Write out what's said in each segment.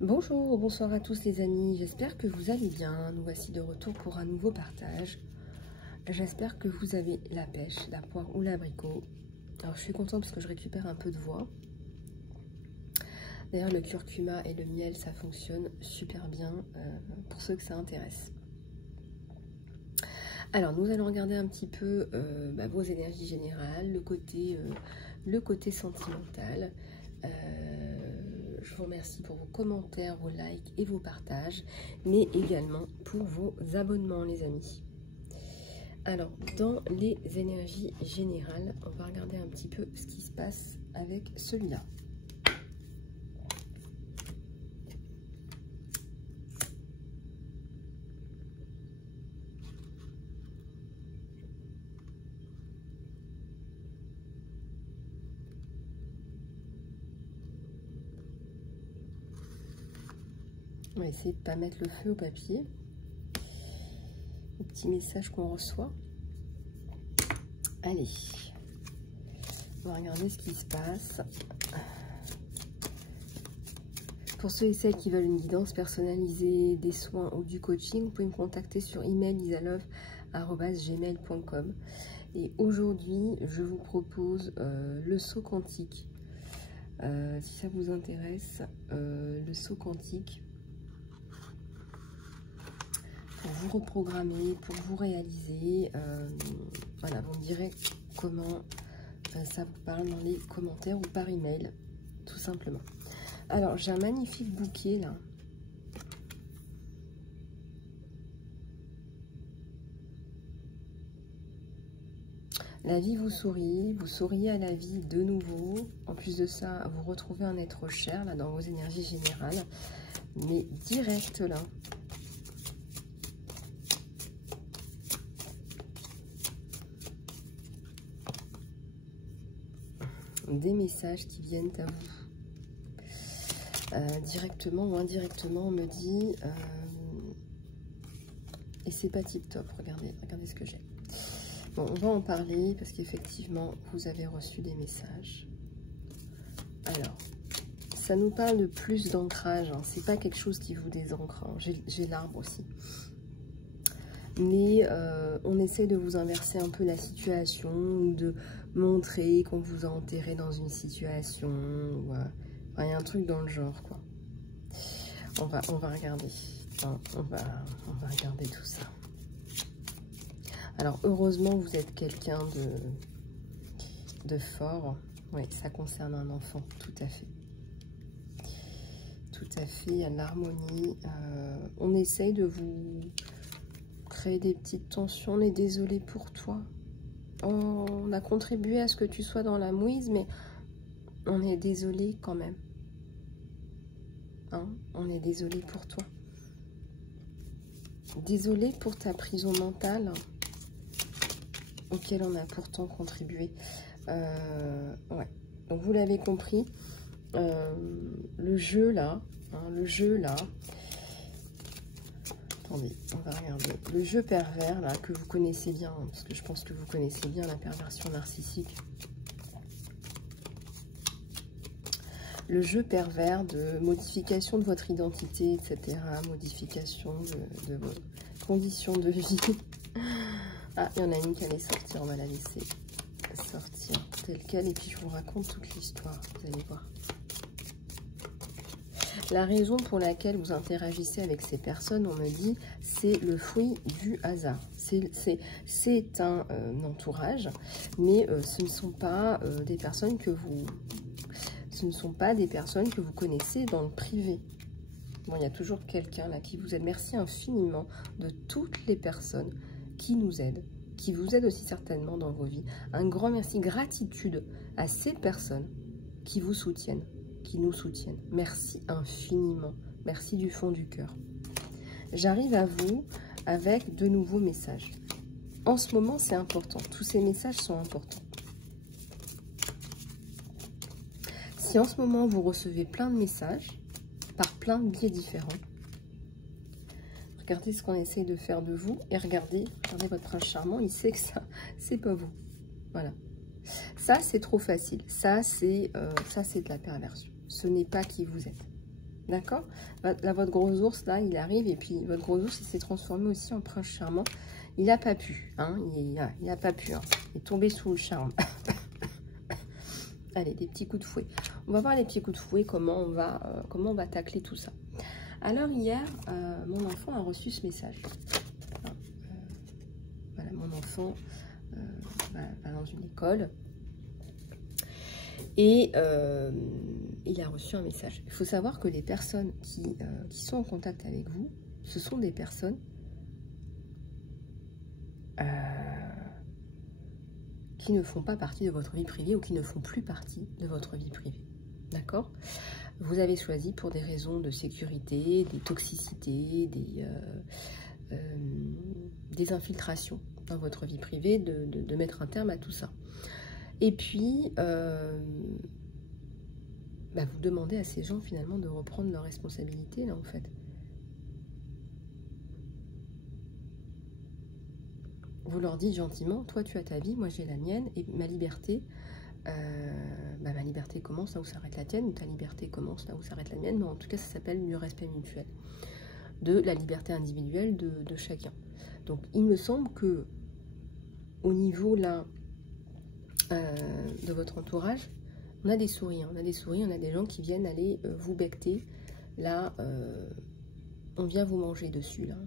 Bonjour, bonsoir à tous les amis, j'espère que vous allez bien. Nous voici de retour pour un nouveau partage. J'espère que vous avez la pêche, la poire ou l'abricot. Alors je suis contente parce que je récupère un peu de voix. D'ailleurs le curcuma et le miel ça fonctionne super bien pour ceux que ça intéresse. Alors nous allons regarder un petit peu vos énergies générales, le côté sentimental. Je vous remercie pour vos commentaires, vos likes et vos partages, mais également pour vos abonnements les amis. Alors, dans les énergies générales, on va regarder un petit peu ce qui se passe avec celui-là. On va essayer de ne pas mettre le feu au papier. Le petit message qu'on reçoit. Allez, on va regarder ce qui se passe. Pour ceux et celles qui veulent une guidance personnalisée, des soins ou du coaching, vous pouvez me contacter sur email isalove@gmail.com. Et aujourd'hui, je vous propose le saut quantique. Si ça vous intéresse, le saut quantique. Pour vous reprogrammer, pour vous réaliser. Voilà, vous me direz comment ça vous parle dans les commentaires ou par email, tout simplement. Alors, j'ai un magnifique bouquet là. La vie vous sourit, vous souriez à la vie de nouveau. En plus de ça, vous retrouvez un être cher là dans vos énergies générales, mais direct là. Des messages qui viennent à vous. Directement ou indirectement, on me dit... et c'est pas tip top, regardez ce que j'ai. Bon, on va en parler parce qu'effectivement, vous avez reçu des messages. Alors, ça nous parle de plus d'ancrage, hein. C'est pas quelque chose qui vous désancre, hein. J'ai l'arbre aussi. Mais on essaie de vous inverser un peu la situation, ou de montrer qu'on vous a enterré dans une situation. Enfin, il y a un truc dans le genre, quoi. On va regarder. Enfin, on va regarder tout ça. Alors, heureusement, vous êtes quelqu'un de fort. Oui, ça concerne un enfant, tout à fait. Tout à fait, il y a de l'harmonie. On essaye de vous... créer des petites tensions. On est désolé pour toi. On a contribué à ce que tu sois dans la mouise, mais on est désolé quand même. Hein? On est désolé pour toi. Désolé pour ta prison mentale auquel on a pourtant contribué. Ouais. Donc vous l'avez compris. Le jeu là, hein, le jeu là. Attendez, on va regarder. Le jeu pervers, là, que vous connaissez bien, hein, parce que je pense que vous connaissez bien la perversion narcissique. Le jeu pervers de modification de votre identité, etc. Modification de vos conditions de vie. Ah, il y en a une qui allait sortir, on va la laisser sortir telle quelle. Et puis je vous raconte toute l'histoire, vous allez voir. La raison pour laquelle vous interagissez avec ces personnes, on me dit, c'est le fruit du hasard. C'est un entourage, mais ce ne sont pas des personnes que vous... Ce ne sont pas des personnes que vous connaissez dans le privé. Bon, il y a toujours quelqu'un là qui vous aide. Merci infiniment de toutes les personnes qui nous aident, qui vous aident aussi certainement dans vos vies. Un grand merci, gratitude à ces personnes qui vous soutiennent, qui nous soutiennent. Merci infiniment. Merci du fond du cœur. J'arrive à vous avec de nouveaux messages. En ce moment, c'est important. Tous ces messages sont importants. Si en ce moment, vous recevez plein de messages, par plein de biais différents, regardez ce qu'on essaye de faire de vous et regardez votre prince charmant, il sait que ça, c'est pas vous. Voilà. Ça, c'est trop facile. Ça, c'est de la perversion. Ce n'est pas qui vous êtes. D'accord? Là, votre gros ours, là, il arrive, et puis votre gros ours, il s'est transformé aussi en prince charmant. Il n'a pas pu, hein, il n'a pas pu, hein. Il est tombé sous le charme. Allez, des petits coups de fouet. On va voir les petits coups de fouet, comment on va tacler tout ça. Alors hier, mon enfant a reçu ce message. Voilà, mon enfant va dans une école et il a reçu un message. Il faut savoir que les personnes qui sont en contact avec vous, ce sont des personnes qui ne font pas partie de votre vie privée ou qui ne font plus partie de votre vie privée. D'accord? Vous avez choisi pour des raisons de sécurité, des toxicités, des infiltrations dans votre vie privée, de mettre un terme à tout ça. Et puis, vous demandez à ces gens finalement de reprendre leurs responsabilités, là en fait. Vous leur dites gentiment, toi tu as ta vie, moi j'ai la mienne, et ma liberté, ma liberté commence là où s'arrête la tienne, ou ta liberté commence là où s'arrête la mienne, mais en tout cas ça s'appelle du respect mutuel, de la liberté individuelle de chacun. Donc il me semble que au niveau là de votre entourage, on a des souris, on a des gens qui viennent aller vous becter, là on vient vous manger dessus, là.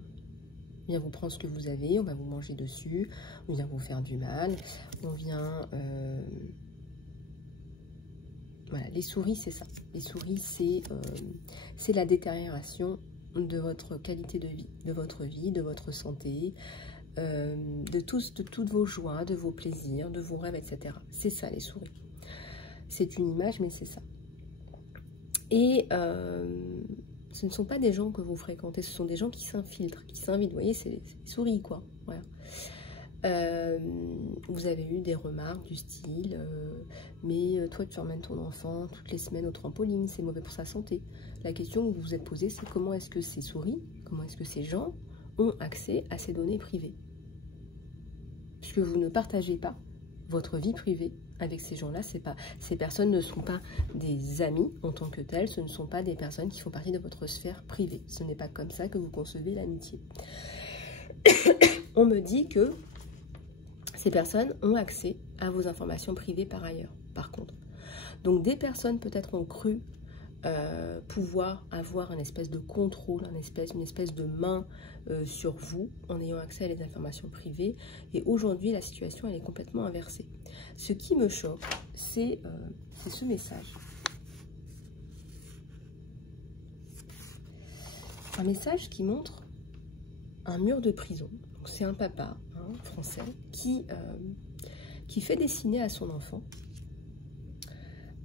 On vient vous prendre ce que vous avez, on va vous manger dessus, on vient vous faire du mal, on vient... Voilà, les souris, c'est ça. Les souris, c'est la détérioration de votre qualité de vie, de votre santé, de toutes vos joies, de vos plaisirs, de vos rêves, etc. C'est ça, les souris. C'est une image, mais c'est ça. Et... ce ne sont pas des gens que vous fréquentez, ce sont des gens qui s'infiltrent, qui s'invitent. Vous voyez, c'est les souris, quoi. Voilà. Vous avez eu des remarques du style mais toi, tu emmènes ton enfant toutes les semaines au trampoline, c'est mauvais pour sa santé. La question que vous vous êtes posée, c'est comment est-ce que ces souris, comment est-ce que ces gens ont accès à ces données privées? Puisque vous ne partagez pas votre vie privée avec ces gens-là, ces personnes ne sont pas des amis en tant que telles, ce ne sont pas des personnes qui font partie de votre sphère privée. Ce n'est pas comme ça que vous concevez l'amitié. On me dit que ces personnes ont accès à vos informations privées par ailleurs, par contre. Donc des personnes peut-être ont cru pouvoir avoir une espèce de contrôle, une espèce de main sur vous en ayant accès à les informations privées. Et aujourd'hui, la situation, elle est complètement inversée. Ce qui me choque, c'est ce message. Un message qui montre un mur de prison. C'est un papa français qui fait dessiner à son enfant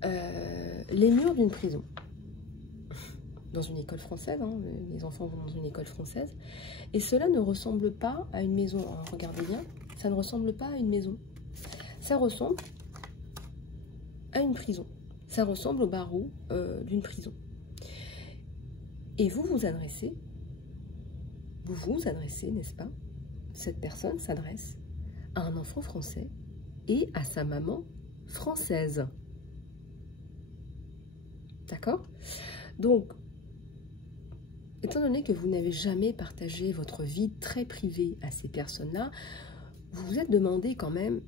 les murs d'une prison. Dans une école française, les enfants vont dans une école française, et cela ne ressemble pas à une maison. Alors, regardez bien, ça ne ressemble pas à une maison. Ça ressemble à une prison. Ça ressemble au barreau d'une prison. Et vous vous adressez, n'est-ce pas? Cette personne s'adresse à un enfant français et à sa maman française. D'accord? Donc, étant donné que vous n'avez jamais partagé votre vie très privée à ces personnes-là, vous vous êtes demandé quand même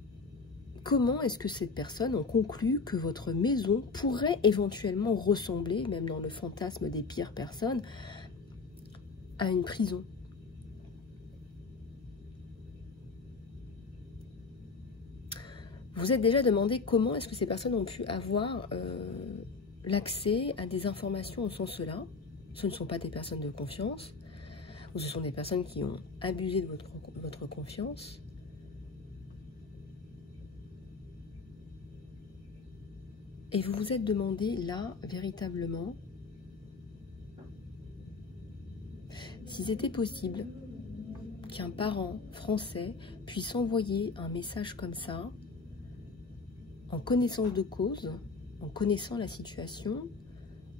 comment est-ce que ces personnes ont conclu que votre maison pourrait éventuellement ressembler, même dans le fantasme des pires personnes, à une prison. Vous vous êtes déjà demandé comment est-ce que ces personnes ont pu avoir l'accès à des informations au sens là. Ce ne sont pas des personnes de confiance, ou ce sont des personnes qui ont abusé de votre confiance. Et vous vous êtes demandé là, véritablement, si c'était possible qu'un parent français puisse envoyer un message comme ça, en connaissance de cause, en connaissant la situation,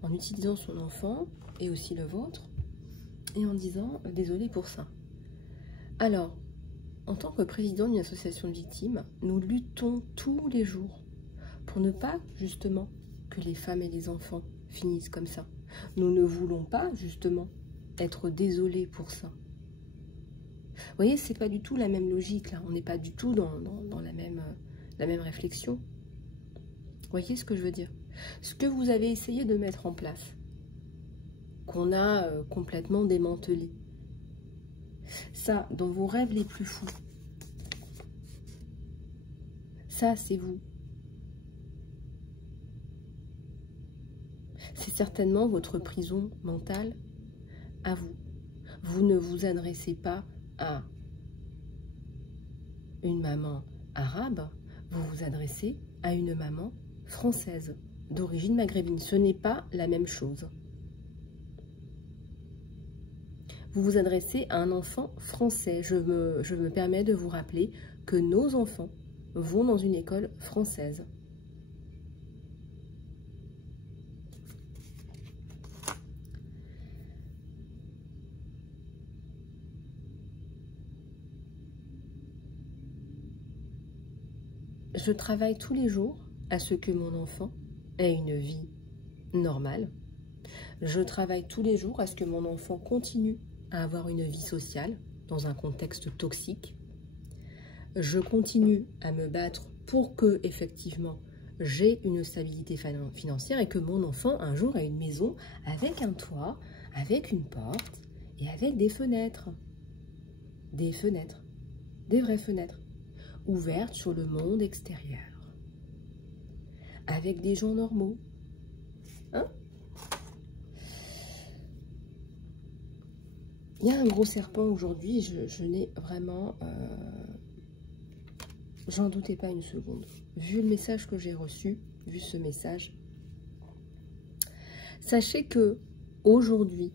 en utilisant son enfant et aussi le vôtre, et en disant « désolé pour ça ». Alors, en tant que président d'une association de victimes, nous luttons tous les jours pour ne pas, justement, que les femmes et les enfants finissent comme ça. Nous ne voulons pas, justement, être désolés pour ça. Vous voyez, c'est pas du tout la même logique, là. On n'est pas du tout dans la même réflexion. Vous voyez ce que je veux dire? Ce que vous avez essayé de mettre en place, qu'on a complètement démantelé, ça, dans vos rêves les plus fous, ça, c'est vous. C'est certainement votre prison mentale à vous. Vous ne vous adressez pas à une maman arabe, vous vous adressez à une maman française, d'origine maghrébine. Ce n'est pas la même chose. Vous vous adressez à un enfant français. Je me permets de vous rappeler que nos enfants vont dans une école française. Je travaille tous les jours à ce que mon enfant ait une vie normale. Je travaille tous les jours à ce que mon enfant continue à avoir une vie sociale dans un contexte toxique. Je continue à me battre pour que, effectivement, j'ai une stabilité financière et que mon enfant, un jour, ait une maison avec un toit, avec une porte et avec des fenêtres. Des fenêtres, des vraies fenêtres, ouvertes sur le monde extérieur. Avec des gens normaux. Hein? Il y a un gros serpent aujourd'hui, je n'ai vraiment... j'en doutais pas une seconde. Vu le message que j'ai reçu, vu ce message, sachez que aujourd'hui,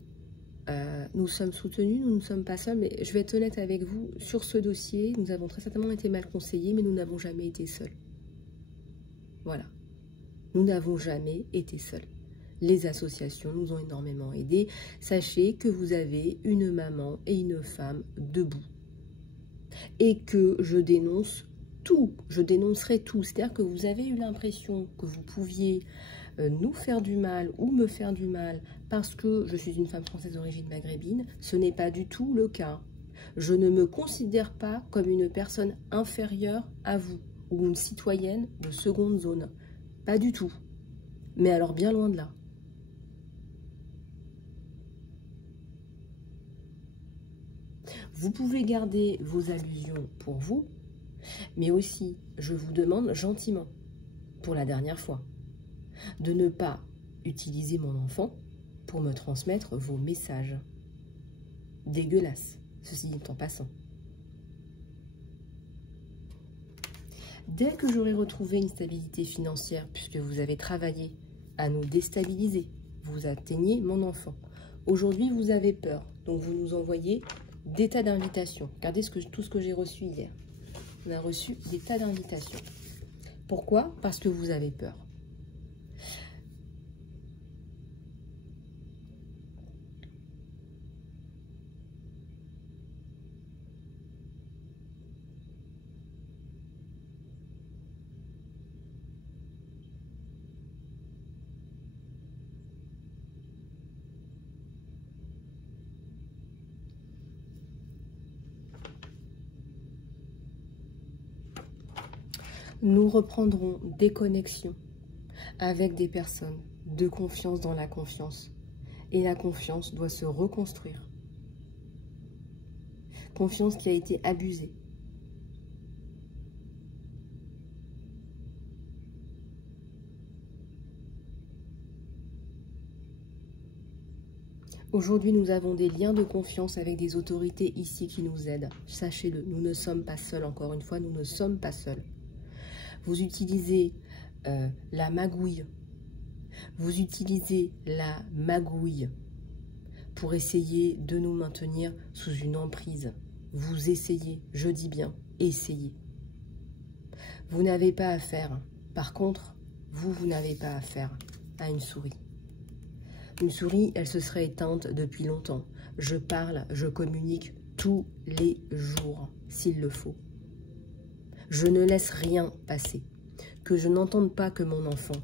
nous sommes soutenus, nous ne sommes pas seuls, mais je vais être honnête avec vous, sur ce dossier, nous avons très certainement été mal conseillés, mais nous n'avons jamais été seuls. Voilà. Nous n'avons jamais été seuls. Les associations nous ont énormément aidés. Sachez que vous avez une maman et une femme debout. Et que je dénonce tout, je dénoncerai tout. C'est-à-dire que vous avez eu l'impression que vous pouviez nous faire du mal ou me faire du mal parce que je suis une femme française d'origine maghrébine. Ce n'est pas du tout le cas. Je ne me considère pas comme une personne inférieure à vous ou une citoyenne de seconde zone. Pas du tout. Mais alors bien loin de là. Vous pouvez garder vos allusions pour vous, mais aussi, je vous demande gentiment, pour la dernière fois, de ne pas utiliser mon enfant pour me transmettre vos messages. Dégueulasse, ceci dit en passant. Dès que j'aurai retrouvé une stabilité financière, puisque vous avez travaillé à nous déstabiliser, vous atteignez mon enfant. Aujourd'hui, vous avez peur, donc vous nous envoyez des tas d'invitations. Regardez tout ce que j'ai reçu hier. On a reçu des tas d'invitations. Pourquoi? Parce que vous avez peur. Nous reprendrons des connexions avec des personnes de confiance dans la confiance. Et la confiance doit se reconstruire. Confiance qui a été abusée. Aujourd'hui, nous avons des liens de confiance avec des autorités ici qui nous aident. Sachez-le, nous ne sommes pas seuls. Encore une fois, nous ne sommes pas seuls. Vous utilisez la magouille. Vous utilisez la magouille pour essayer de nous maintenir sous une emprise. Vous essayez, je dis bien, essayez. Vous n'avez pas affaire. Par contre, vous n'avez pas affaire à une souris. Une souris, elle se serait éteinte depuis longtemps. Je parle, je communique tous les jours, s'il le faut. Je ne laisse rien passer. Que je n'entende pas que mon enfant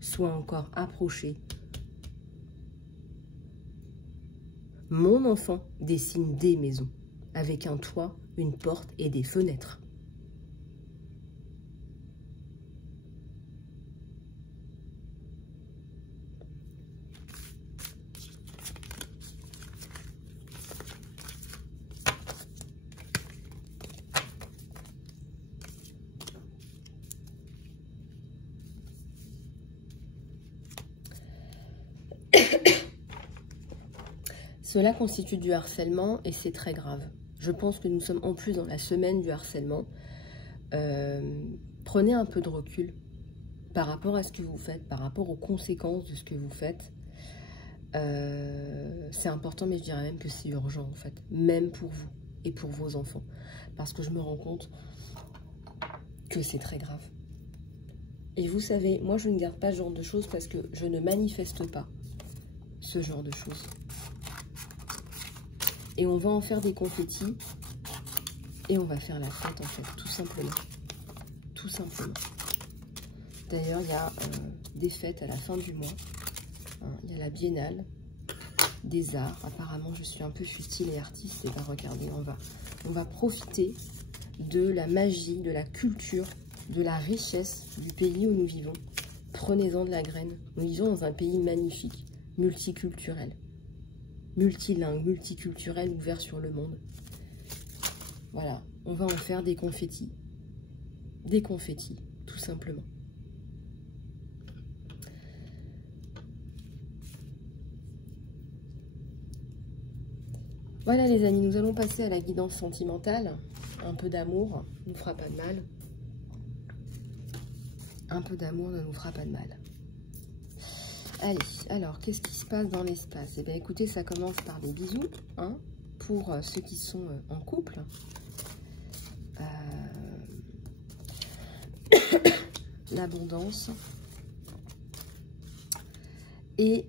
soit encore approché Mon enfant dessine des maisons, avec un toit, une porte et des fenêtres. Cela constitue du harcèlement et c'est très grave. Je pense que nous sommes en plus dans la semaine du harcèlement. Prenez un peu de recul par rapport à ce que vous faites, par rapport aux conséquences de ce que vous faites. C'est important, mais je dirais même que c'est urgent en fait, même pour vous et pour vos enfants. Parce que je me rends compte que c'est très grave. Et vous savez, moi je ne garde pas ce genre de choses parce que je ne manifeste pas ce genre de choses. Et on va en faire des confettis et on va faire la fête en fait, tout simplement. Tout simplement. D'ailleurs, il y a des fêtes à la fin du mois. Hein, il y a la Biennale des Arts. Apparemment, je suis un peu futile et artiste. Et bien, regardez, on va profiter de la magie, de la culture, de la richesse du pays où nous vivons. Prenez-en de la graine. Nous vivons dans un pays magnifique, multiculturel. Multilingue, multiculturel, ouvert sur le monde. Voilà, on va en faire des confettis. Des confettis, tout simplement. Voilà les amis, nous allons passer à la guidance sentimentale. Un peu d'amour ne nous fera pas de mal. Un peu d'amour ne nous fera pas de mal. Allez, alors, qu'est-ce qui se passe dans l'espace? Eh bien, écoutez, ça commence par des bisous, hein, pour ceux qui sont en couple. L'abondance. Et,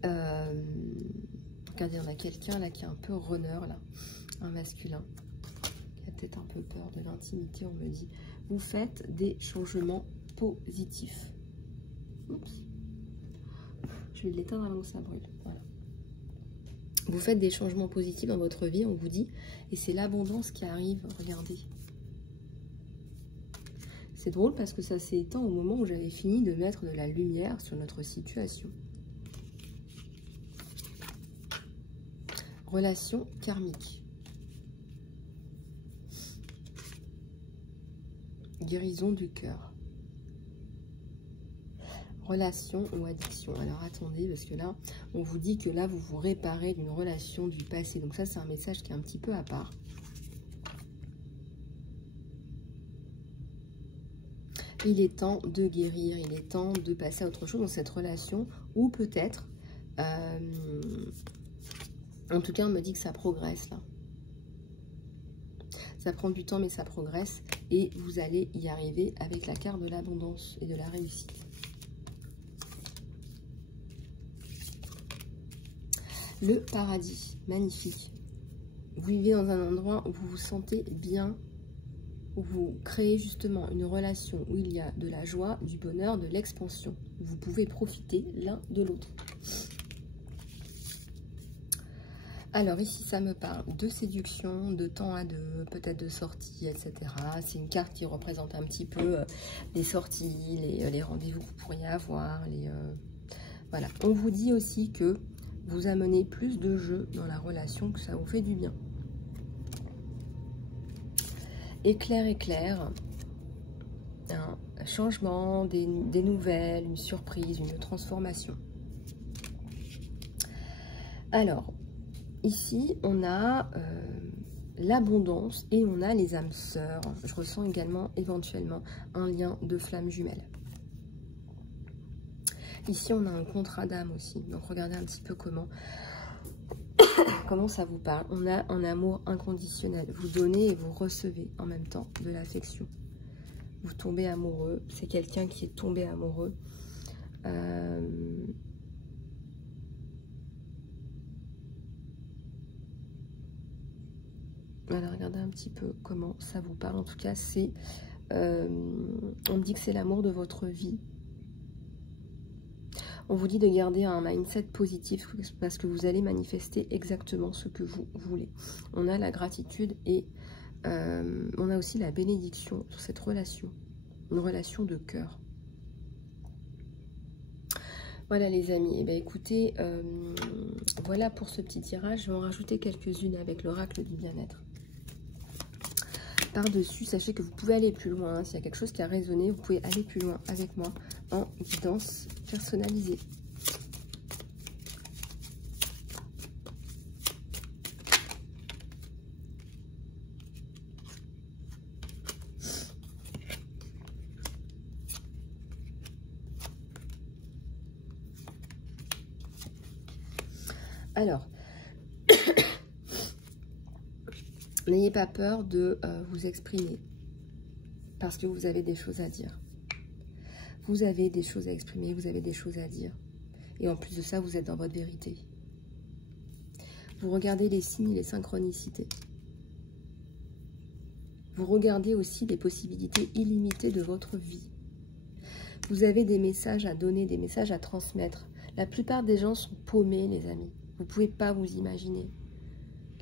regardez, on a quelqu'un là qui est un peu runner, là, un masculin, qui a peut-être un peu peur de l'intimité, on me dit. Vous faites des changements positifs. Oups. Je vais l'éteindre avant que ça brûle. Voilà. Vous faites des changements positifs dans votre vie, on vous dit. Et c'est l'abondance qui arrive. Regardez. C'est drôle parce que ça s'est éteint au moment où j'avais fini de mettre de la lumière sur notre situation. Relation karmique. Guérison du cœur. Relation ou addiction. Alors attendez, parce que là, on vous dit que là, vous vous réparez d'une relation du passé. Donc ça, c'est un message qui est un petit peu à part. Il est temps de guérir, il est temps de passer à autre chose dans cette relation. Ou peut-être, en tout cas, on me dit que ça progresse là. Ça prend du temps, mais ça progresse. Et vous allez y arriver avec la carte de l'abondance et de la réussite. Le paradis, magnifique. Vous vivez dans un endroit où vous vous sentez bien, où vous créez justement une relation où il y a de la joie, du bonheur, de l'expansion. Vous pouvez profiter l'un de l'autre. Alors ici, ça me parle de séduction, de temps à deux, peut-être de sortie, etc. C'est une carte qui représente un petit peu les sorties, les rendez-vous que vous pourriez avoir. Voilà. On vous dit aussi que vous amenez plus de jeu dans la relation, que ça vous fait du bien. Éclair, éclair. Un changement, des nouvelles, une surprise, une transformation. Alors, ici, on a l'abondance et on a les âmes sœurs. Je ressens également, éventuellement, un lien de flamme jumelle. Ici, on a un contrat d'âme aussi. Donc, regardez un petit peu comment ça vous parle. On a un amour inconditionnel. Vous donnez et vous recevez en même temps de l'affection. Vous tombez amoureux. C'est quelqu'un qui est tombé amoureux. Alors, regardez un petit peu comment ça vous parle. En tout cas, c'est... on me dit que c'est l'amour de votre vie. On vous dit de garder un mindset positif parce que vous allez manifester exactement ce que vous voulez. On a la gratitude et on a aussi la bénédiction sur cette relation, une relation de cœur. Voilà les amis, et bien écoutez, voilà pour ce petit tirage. Je vais en rajouter quelques-unes avec l'oracle du bien-être. Par-dessus, sachez que vous pouvez aller plus loin. S'il y a quelque chose qui a résonné, vous pouvez aller plus loin avec moi en guidance personnalisée. Alors, n'ayez pas peur de vous exprimer parce que vous avez des choses à dire. Vous avez des choses à exprimer, vous avez des choses à dire. Et en plus de ça, vous êtes dans votre vérité. Vous regardez les signes, les synchronicités. Vous regardez aussi les possibilités illimitées de votre vie. Vous avez des messages à donner, des messages à transmettre. La plupart des gens sont paumés, les amis. Vous ne pouvez pas vous imaginer.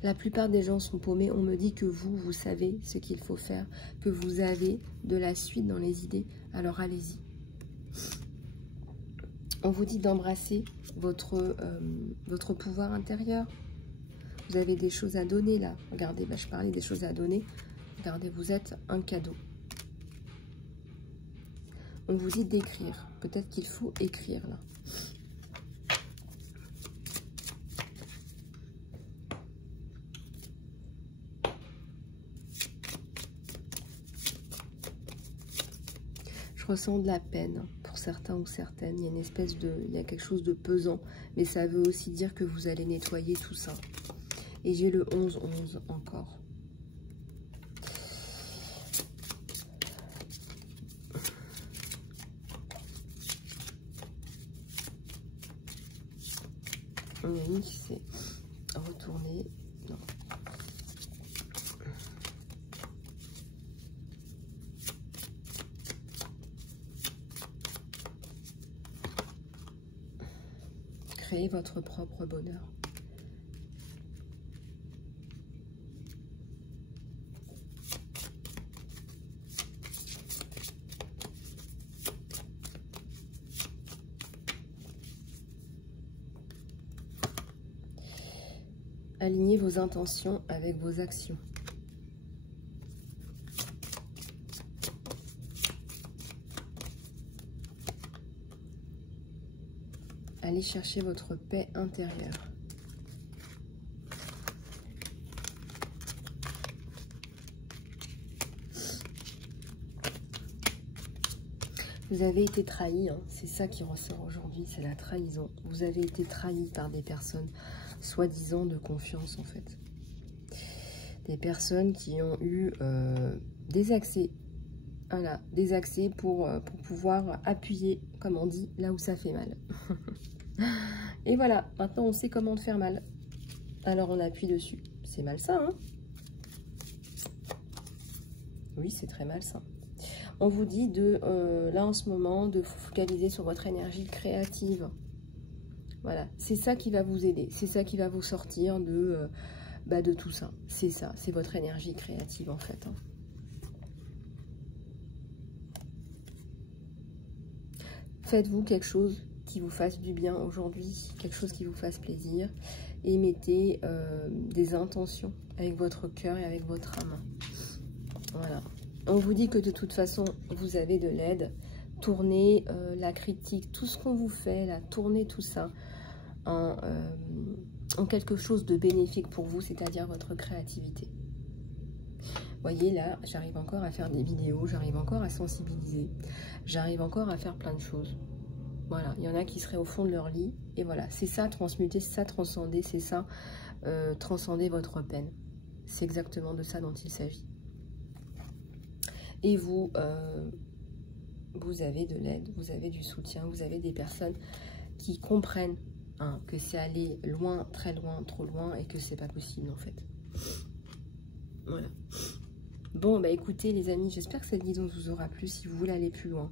La plupart des gens sont paumés. On me dit que vous savez ce qu'il faut faire, que vous avez de la suite dans les idées. Alors allez-y. On vous dit d'embrasser votre pouvoir intérieur. Vous avez des choses à donner là. Regardez, je parlais des choses à donner. Regardez, vous êtes un cadeau. On vous dit d'écrire. Peut-être qu'il faut écrire là. Je ressens de la peine pour certains ou certaines. Il y a une espèce de, il y a quelque chose de pesant, mais ça veut aussi dire que vous allez nettoyer tout ça. Et j'ai le 11-11 encore. On a une qui s'est retournée. Non. Créez votre propre bonheur. Alignez vos intentions avec vos actions. Allez chercher votre paix intérieure. Vous avez été trahi, hein. C'est ça qui ressort aujourd'hui, c'est la trahison. Vous avez été trahi par des personnes soi-disant de confiance en fait. Des personnes qui ont eu des accès, voilà, des accès pour pouvoir appuyer, comme on dit, là où ça fait mal. Et voilà, maintenant on sait comment te faire mal. Alors on appuie dessus. C'est malsain, hein? Oui, c'est très malsain. On vous dit de, là en ce moment, de vous focaliser sur votre énergie créative. Voilà, c'est ça qui va vous aider. C'est ça qui va vous sortir de tout ça. C'est ça, c'est votre énergie créative en fait. Hein. Faites-vous quelque chose qui vous fasse du bien aujourd'hui, quelque chose qui vous fasse plaisir. Et mettez des intentions avec votre cœur et avec votre âme. Voilà. On vous dit que de toute façon, vous avez de l'aide. Tournez la critique, tout ce qu'on vous fait, là, tournez tout ça en quelque chose de bénéfique pour vous, c'est-à-dire votre créativité. Vous voyez, là, j'arrive encore à faire des vidéos, j'arrive encore à sensibiliser, j'arrive encore à faire plein de choses. Voilà, il y en a qui seraient au fond de leur lit, et voilà, c'est ça, transmuter, c'est ça, transcender, c'est ça, transcender votre peine. C'est exactement de ça dont il s'agit. Et vous, vous avez de l'aide, vous avez du soutien, vous avez des personnes qui comprennent hein, que c'est aller loin, très loin, trop loin et que c'est pas possible en fait. Voilà. Bon, bah écoutez les amis, j'espère que cette guidance vous aura plu. Si vous voulez aller plus loin,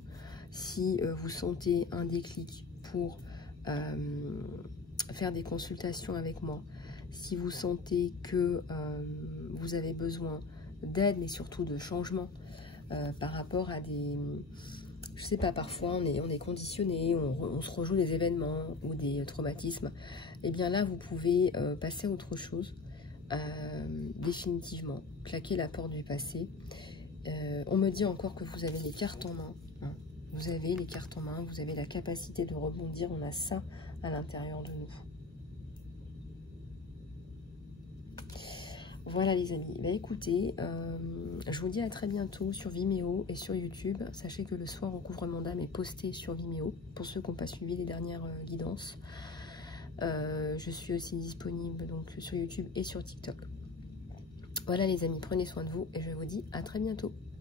si vous sentez un déclic pour faire des consultations avec moi. Si vous sentez que vous avez besoin d'aide, mais surtout de changement par rapport à des... Je sais pas, parfois on est conditionné, on se rejoue des événements ou des traumatismes. Et bien là, vous pouvez passer à autre chose, définitivement, claquer la porte du passé. On me dit encore que vous avez les cartes en main. Hein. Vous avez les cartes en main, vous avez la capacité de rebondir. On a ça à l'intérieur de nous. Voilà les amis, bah, écoutez, je vous dis à très bientôt sur Vimeo et sur YouTube. Sachez que le soin recouvrement d'âme est posté sur Vimeo, pour ceux qui n'ont pas suivi les dernières guidances. Je suis aussi disponible donc sur YouTube et sur TikTok. Voilà les amis, prenez soin de vous et je vous dis à très bientôt.